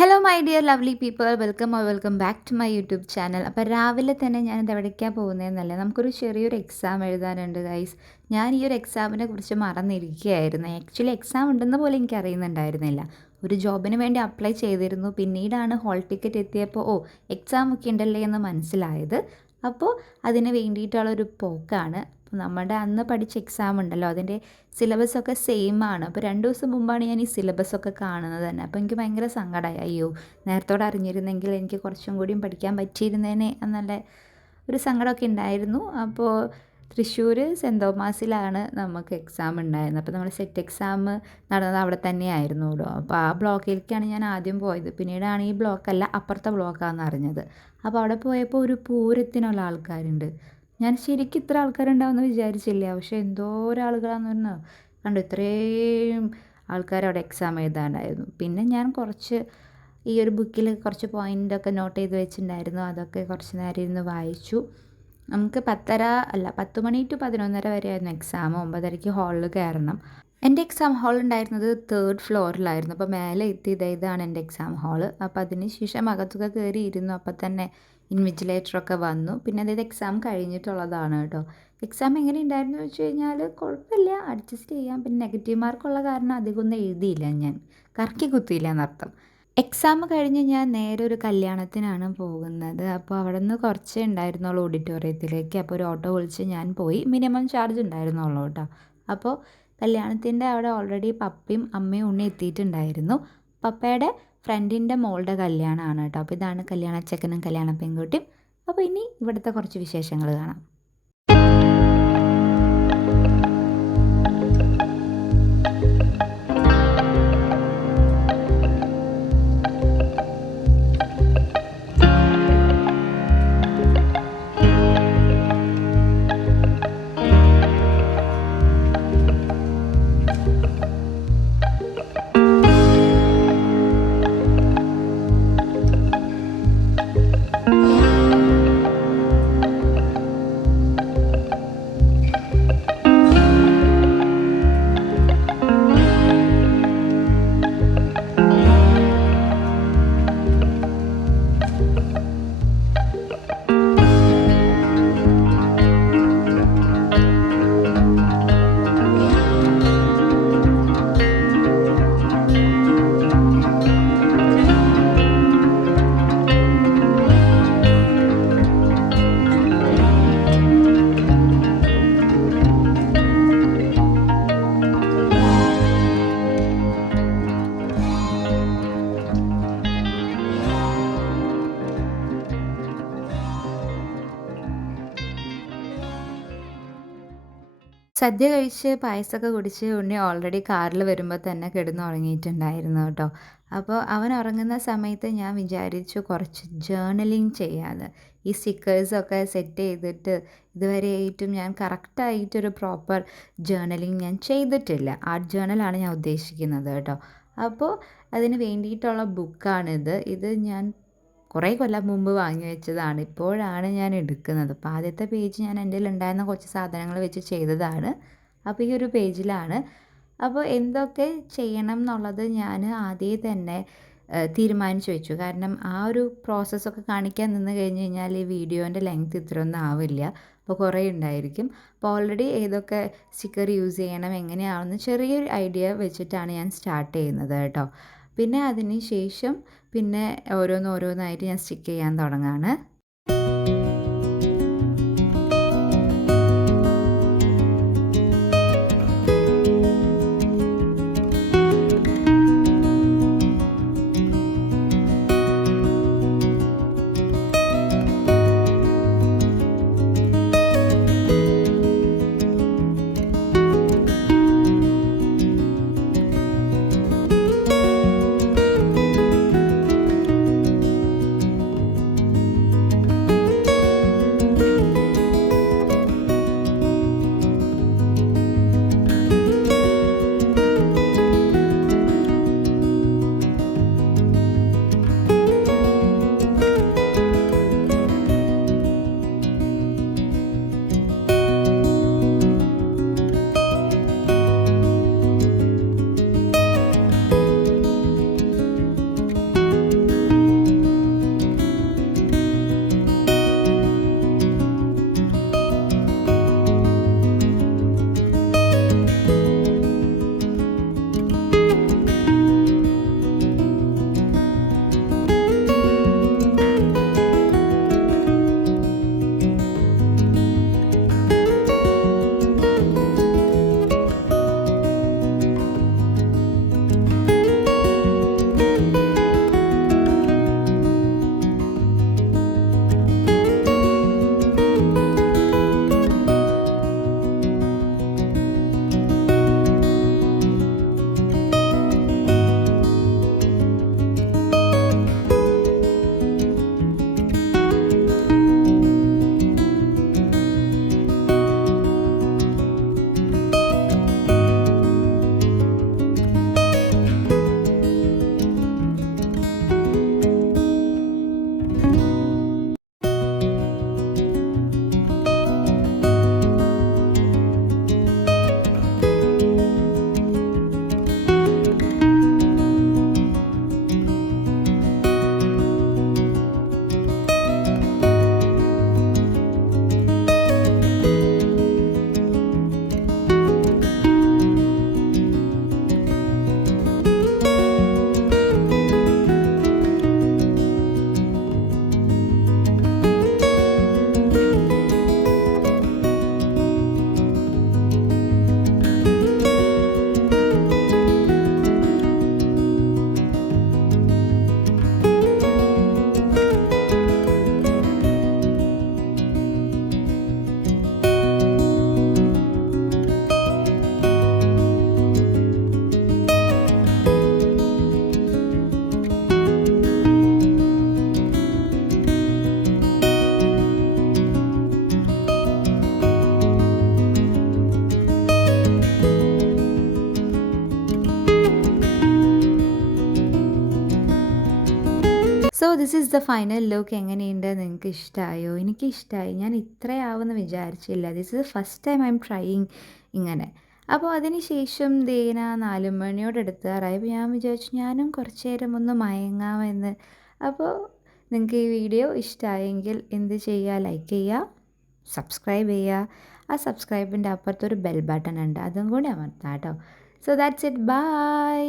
Hello my dear lovely people, welcome back to my YouTube channel. അപ്പോൾ രാവിലെ തന്നെ ഞാനിത് എവിടേക്കാണ് പോകുന്നതെന്നല്ല, നമുക്കൊരു ചെറിയൊരു എക്സാം എഴുതാനുണ്ട് ഗൈസ്. ഞാൻ ഈ ഒരു എക്സാമിനെ കുറിച്ച് മറന്നിരിക്കുകയായിരുന്നു. ആക്ച്വലി എക്സാം ഉണ്ടെന്ന് പോലും എനിക്ക് അറിയുന്നുണ്ടായിരുന്നില്ല. ഒരു ജോബിന് വേണ്ടി അപ്ലൈ ചെയ്തിരുന്നു. പിന്നീടാണ് ഹോൾ ടിക്കറ്റ് എത്തിയപ്പോൾ എക്സാം ഒക്കെ ഉണ്ടല്ലേ എന്ന് മനസ്സിലായത്. അപ്പോൾ അതിന് വേണ്ടിയിട്ടുള്ളൊരു പോക്കാണ്. നമ്മുടെ അന്ന് പഠിച്ച എക്സാം ഉണ്ടല്ലോ, അതിൻ്റെ സിലബസൊക്കെ സെയിം ആണ്. അപ്പോൾ 2 ദിവസം മുമ്പാണ് ഞാൻ ഈ സിലബസൊക്കെ കാണുന്നത് തന്നെ. അപ്പോൾ എനിക്ക് ഭയങ്കര സങ്കടമായി. അയ്യോ, നേരത്തോടെ അറിഞ്ഞിരുന്നെങ്കിൽ എനിക്ക് കുറച്ചും കൂടിയും പഠിക്കാൻ പറ്റിയിരുന്നേനെ എന്നുള്ള ഒരു സങ്കടമൊക്കെ ഉണ്ടായിരുന്നു. അപ്പോൾ തൃശ്ശൂർ സെൻറ്റ് തോമസിലാണ് നമുക്ക് എക്സാം ഉണ്ടായിരുന്നത്. അപ്പോൾ നമ്മൾ സെറ്റ് എക്സാം നടന്നത് അവിടെ തന്നെയായിരുന്നുള്ളൂ. അപ്പോൾ ആ ബ്ലോക്കിലേക്കാണ് ഞാൻ ആദ്യം പോയത്. പിന്നീടാണ് ഈ ബ്ലോക്കല്ല, അപ്പുറത്തെ ബ്ലോക്കാണെന്ന് അറിഞ്ഞത്. അപ്പോൾ അവിടെ പോയപ്പോൾ ഒരു പൂരത്തിനുള്ള ആൾക്കാരുണ്ട്. ഞാൻ ശരിക്കും ഇത്ര ആൾക്കാരുണ്ടാവുമെന്ന് വിചാരിച്ചില്ല. പക്ഷേ എന്തോരം ആളുകളാണെന്ന് പറഞ്ഞാൽ കണ്ടു, ഇത്രയും ആൾക്കാർ അവിടെ എക്സാം എഴുതാനായിരുന്നു. പിന്നെ ഞാൻ കുറച്ച് ഈ ഒരു ബുക്കിൽ കുറച്ച് പോയിൻ്റൊക്കെ നോട്ട് ചെയ്ത് വെച്ചിട്ടുണ്ടായിരുന്നു. അതൊക്കെ കുറച്ച് നേരം ഇരുന്ന് വായിച്ചു. നമുക്ക് 10 മണി ടു 11:30 വരെയായിരുന്നു എക്സാം. 9:30 ഹാളിൽ കയറണം. എൻ്റെ എക്സാം ഹാൾ ഉണ്ടായിരുന്നത് 3rd ഫ്ലോറിലായിരുന്നു. അപ്പോൾ മേലെ ഇതാണ് എൻ്റെ എക്സാം ഹാള്. അപ്പോൾ അതിന് ശേഷം അകത്തൊക്കെ കയറി ഇരുന്നു. അപ്പോൾ തന്നെ ഇൻവിജിലേറ്ററൊക്കെ വന്നു. പിന്നെ അതായത് എക്സാം കഴിഞ്ഞിട്ടുള്ളതാണ് കേട്ടോ. എക്സാം എങ്ങനെ ഉണ്ടായിരുന്നു വെച്ച് കഴിഞ്ഞാൽ കുഴപ്പമില്ല, അഡ്ജസ്റ്റ് ചെയ്യാം. പിന്നെ നെഗറ്റീവ് മാർക്കുള്ള കാരണം അധികമൊന്നും എഴുതിയില്ല, ഞാൻ കറക്കി കുത്തിയില്ല എന്നർത്ഥം. എക്സാം കഴിഞ്ഞ് ഞാൻ നേരെ ഒരു കല്യാണത്തിനാണ് പോകുന്നത്. അപ്പോൾ അവിടെ നിന്ന് കുറച്ചേ ഉണ്ടായിരുന്നുള്ളൂ ഓഡിറ്റോറിയത്തിലേക്ക്. അപ്പോൾ ഒരു ഓട്ടോ വിളിച്ച് ഞാൻ പോയി. മിനിമം ചാർജ് ഉണ്ടായിരുന്നുള്ളൂ കേട്ടോ. അപ്പോൾ കല്യാണത്തിൻ്റെ അവിടെ ഓൾറെഡി പപ്പയും അമ്മയും ഉണ്ണി എത്തിയിട്ടുണ്ടായിരുന്നു. പപ്പയുടെ ഫ്രണ്ടിൻ്റെ മോളുടെ കല്യാണമാണ് കേട്ടോ. അപ്പോൾ ഇതാണ് കല്യാണ ചെക്കനും കല്യാണ പെൺകുട്ടിയും. അപ്പോൾ ഇനി ഇവിടുത്തെ കുറച്ച് വിശേഷങ്ങൾ കാണാം. സദ്യ കഴിച്ച് പായസമൊക്കെ കുടിച്ച് ഉണ്ണി ഓൾറെഡി കാറിൽ വരുമ്പോൾ തന്നെ കിടന്നുറങ്ങിയിട്ടുണ്ടായിരുന്നു കേട്ടോ. അപ്പോൾ അവൻ ഉറങ്ങുന്ന സമയത്ത് ഞാൻ വിചാരിച്ചു കുറച്ച് ജേർണലിങ് ചെയ്യാമെന്ന്. ഈ സ്റ്റിക്കേഴ്സൊക്കെ സെറ്റ് ചെയ്തിട്ട് ഇതുവരെയായിട്ടും ഞാൻ കറക്റ്റായിട്ടൊരു പ്രോപ്പർ ജേർണലിങ് ഞാൻ ചെയ്തിട്ടില്ല. ആർട്ട് ജേർണലാണ് ഞാൻ ഉദ്ദേശിക്കുന്നത് കേട്ടോ. അപ്പോൾ അതിന് വേണ്ടിയിട്ടുള്ള ബുക്കാണിത്. ഇത് ഞാൻ കുറേ കൊല്ലം മുമ്പ് വാങ്ങി വെച്ചതാണ്. ഇപ്പോഴാണ് ഞാൻ എടുക്കുന്നത്. അപ്പോൾ ആദ്യത്തെ പേജ് ഞാൻ എൻ്റെ ഉണ്ടായിരുന്ന കുറച്ച് സാധനങ്ങൾ വെച്ച് ചെയ്തതാണ്. അപ്പോൾ ഈ ഒരു പേജിലാണ്. അപ്പോൾ എന്തൊക്കെ ചെയ്യണം എന്നുള്ളത് ഞാൻ ആദ്യമേ തന്നെ തീരുമാനിച്ച് വെച്ചു. കാരണം ആ ഒരു പ്രോസസ്സൊക്കെ കാണിക്കാൻ നിന്ന് കഴിഞ്ഞ് കഴിഞ്ഞാൽ ഈ വീഡിയോൻ്റെ ലെങ്ത് ഇത്രയൊന്നും ആവില്ല. അപ്പോൾ കുറേ ഉണ്ടായിരിക്കും. അപ്പോൾ ഓൾറെഡി ഏതൊക്കെ സ്റ്റിക്കർ യൂസ് ചെയ്യണം, എങ്ങനെയാണെന്ന് ചെറിയൊരു ഐഡിയ വെച്ചിട്ടാണ് ഞാൻ സ്റ്റാർട്ട് ചെയ്യുന്നത് കേട്ടോ. പിന്നെ അതിന് ശേഷം പിന്നെ ഓരോന്നായിട്ട് ഞാൻ സ്റ്റിക്ക് ചെയ്യാൻ തുടങ്ങാണ്. This is the final look. എങ്ങനെയുണ്ട്? നിങ്ങൾക്ക് ഇഷ്ടമായോ? എനിക്കിഷ്ടമായി. ഞാൻ ഇത്രയാവുമെന്ന് വിചാരിച്ചില്ല. This is the first time I am trying ഇങ്ങനെ. അപ്പോൾ അതിന് ശേഷം ദേന 4 മണിയോട് അടുത്താറായി. അപ്പോൾ ഞാൻ വിചാരിച്ചു ഞാനും കുറച്ച് നേരം ഒന്ന് മയങ്ങാമെന്ന്. അപ്പോൾ നിങ്ങൾക്ക് ഈ വീഡിയോ ഇഷ്ടമായെങ്കിൽ എന്ത് ചെയ്യുക? ലൈക്ക് ചെയ്യുക, സബ്സ്ക്രൈബ് ചെയ്യുക. ആ സബ്സ്ക്രൈബിൻ്റെ അപ്പുറത്തൊരു ബെൽ ബട്ടൺ ഉണ്ട്, അതും കൂടി അമർത്താം കേട്ടോ. So that's it. ബൈ.